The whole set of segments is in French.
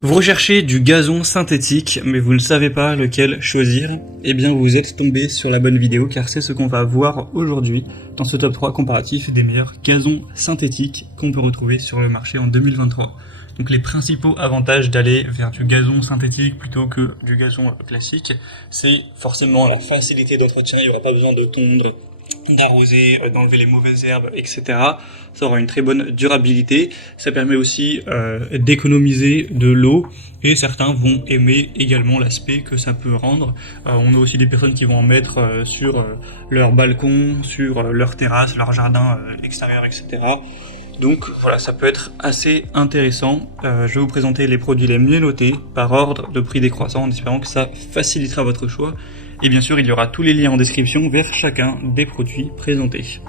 Vous recherchez du gazon synthétique, mais vous ne savez pas lequel choisir? Eh bien, vous êtes tombé sur la bonne vidéo, car c'est ce qu'on va voir aujourd'hui dans ce top 3 comparatif des meilleurs gazons synthétiques qu'on peut retrouver sur le marché en 2023. Donc les principaux avantages d'aller vers du gazon synthétique plutôt que du gazon classique, c'est forcément la facilité d'entretien, il n'y aura pas besoin de tondre, d'arroser, d'enlever les mauvaises herbes, etc. Ça aura une très bonne durabilité. Ça permet aussi d'économiser de l'eau et certains vont aimer également l'aspect que ça peut rendre. On a aussi des personnes qui vont en mettre sur leur balcon, sur leur terrasse, leur jardin extérieur, etc. Donc voilà, ça peut être assez intéressant. Je vais vous présenter les produits les mieux notés par ordre de prix décroissant en espérant que ça facilitera votre choix. Et bien sûr, il y aura tous les liens en description vers chacun des produits présentés.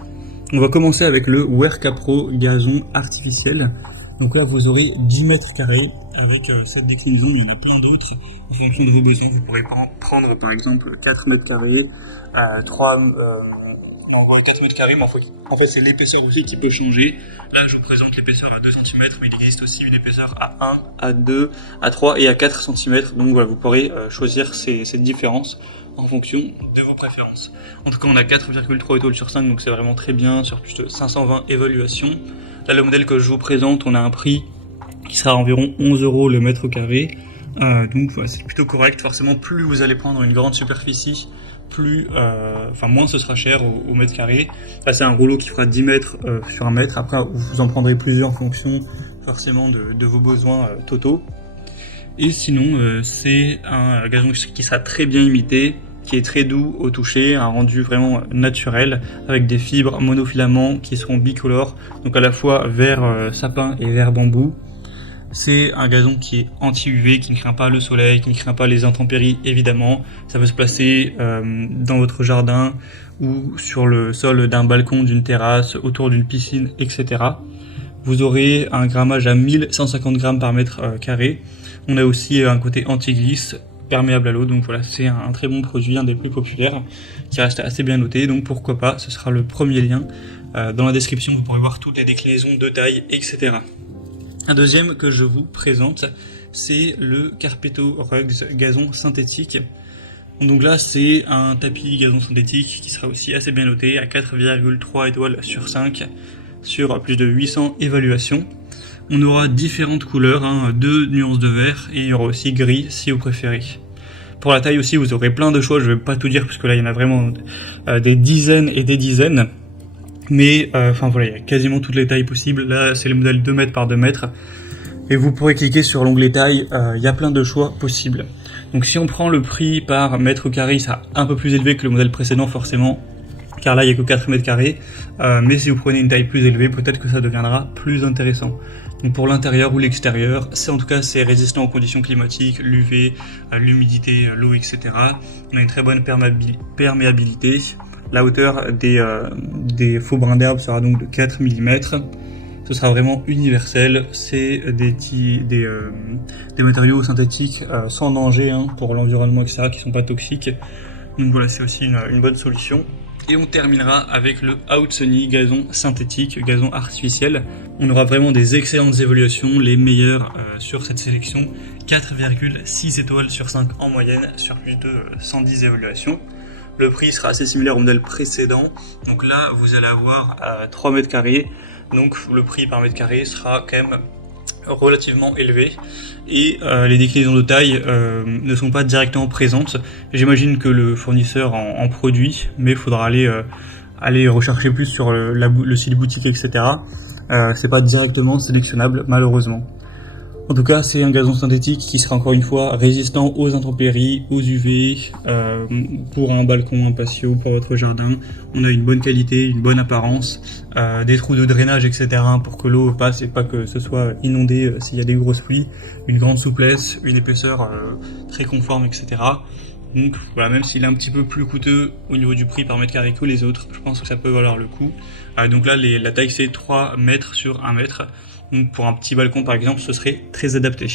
On va commencer avec le Werka Pro gazon artificiel. Donc là, vous aurez 10 mètres carrés avec cette déclinaison, mais il y en a plein d'autres. En fonction de vos besoins, vous pourrez prendre par exemple 4 mètres carrés, 4 mètres carrés, mais en fait c'est l'épaisseur aussi qui peut changer. Là je vous présente l'épaisseur à 2 cm, mais il existe aussi une épaisseur à 1, à 2, à 3 et à 4 cm. Donc voilà, vous pourrez choisir ces différences en fonction de vos préférences. En tout cas, on a 4,3 étoiles sur 5, donc c'est vraiment très bien, sur plus de 520 évaluations. Là, le modèle que je vous présente, on a un prix qui sera à environ 11 € le mètre carré. Donc voilà, c'est plutôt correct. Forcément, plus vous allez prendre une grande superficie, moins ce sera cher au mètre carré. Là, c'est un rouleau qui fera 10 mètres sur 1 mètre. Après, vous en prendrez plusieurs en fonction forcément de vos besoins totaux. Et sinon, c'est un gazon qui sera très bien imité, qui est très doux au toucher, un rendu vraiment naturel, avec des fibres monofilaments qui seront bicolores, donc à la fois vert sapin et vert bambou. C'est un gazon qui est anti-UV, qui ne craint pas le soleil, qui ne craint pas les intempéries évidemment. Ça peut se placer dans votre jardin ou sur le sol d'un balcon, d'une terrasse, autour d'une piscine, etc. Vous aurez un grammage à 1150 grammes par mètre carré. On a aussi un côté anti-glisse, perméable à l'eau, donc voilà, c'est un très bon produit, un des plus populaires, qui reste assez bien noté, donc pourquoi pas, ce sera le premier lien. Dans la description, vous pourrez voir toutes les déclinaisons de taille, etc. Un deuxième que je vous présente, c'est le Carpeto Rugs gazon synthétique. Donc là, c'est un tapis gazon synthétique qui sera aussi assez bien noté, à 4,3 étoiles sur 5, sur plus de 800 évaluations. On aura différentes couleurs, 2 nuances de vert, et il y aura aussi gris si vous préférez. Pour la taille aussi, vous aurez plein de choix, je vais pas tout dire parce que là il y en a vraiment des dizaines et des dizaines. Mais voilà, il y a quasiment toutes les tailles possibles. Là c'est le modèle 2 mètres par 2 mètres. Et vous pourrez cliquer sur l'onglet taille, il y a plein de choix possibles. Donc si on prend le prix par mètre carré, ça un peu plus élevé que le modèle précédent forcément, car là il n'y a que 4 mètres carrés, mais si vous prenez une taille plus élevée, peut-être que ça deviendra plus intéressant. Donc pour l'intérieur ou l'extérieur, c'est résistant aux conditions climatiques, l'UV, l'humidité, l'eau, etc. On a une très bonne perméabilité. La hauteur des faux brins d'herbe sera donc de 4 mm. Ce sera vraiment universel. C'est des matériaux synthétiques sans danger pour l'environnement, etc., qui sont pas toxiques. Donc voilà, c'est aussi une bonne solution. Et on terminera avec le Outsunny gazon synthétique, gazon artificiel. On aura vraiment des excellentes évaluations, les meilleures sur cette sélection. 4,6 étoiles sur 5 en moyenne, sur plus de 110 évaluations. Le prix sera assez similaire au modèle précédent. Donc là, vous allez avoir 3 mètres carrés. Donc le prix par mètre carré sera quand même relativement élevé, et les déclinaisons de taille ne sont pas directement présentes. J'imagine que le fournisseur en produit, mais il faudra aller rechercher plus sur le site boutique, etc. C'est pas directement sélectionnable malheureusement. En tout cas, c'est un gazon synthétique qui sera encore une fois résistant aux intempéries, aux UV, pour un balcon, un patio, pour votre jardin. On a une bonne qualité, une bonne apparence, des trous de drainage, etc. pour que l'eau passe et pas que ce soit inondé s'il y a des grosses pluies. Une grande souplesse, une épaisseur très conforme, etc. Donc voilà, même s'il est un petit peu plus coûteux au niveau du prix par mètre carré que les autres, je pense que ça peut valoir le coup. Donc là, la taille c'est 3 mètres sur 1 mètre. Donc pour un petit balcon par exemple, ce serait très adapté.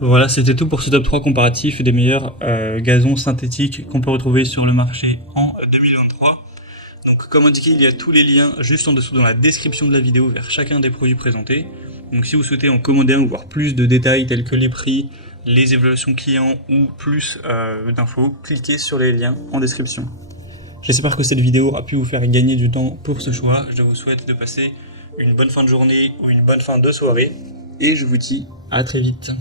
Voilà, c'était tout pour ce top 3 comparatif des meilleurs gazons synthétiques qu'on peut retrouver sur le marché en 2023. Donc comme indiqué, il y a tous les liens juste en dessous dans la description de la vidéo vers chacun des produits présentés. Donc si vous souhaitez en commander un ou voir plus de détails tels que les prix, les évaluations clients ou plus d'infos, cliquez sur les liens en description. J'espère que cette vidéo a pu vous faire gagner du temps pour ce choix. Je vous souhaite de passer une bonne fin de journée ou une bonne fin de soirée. Et je vous dis à très vite.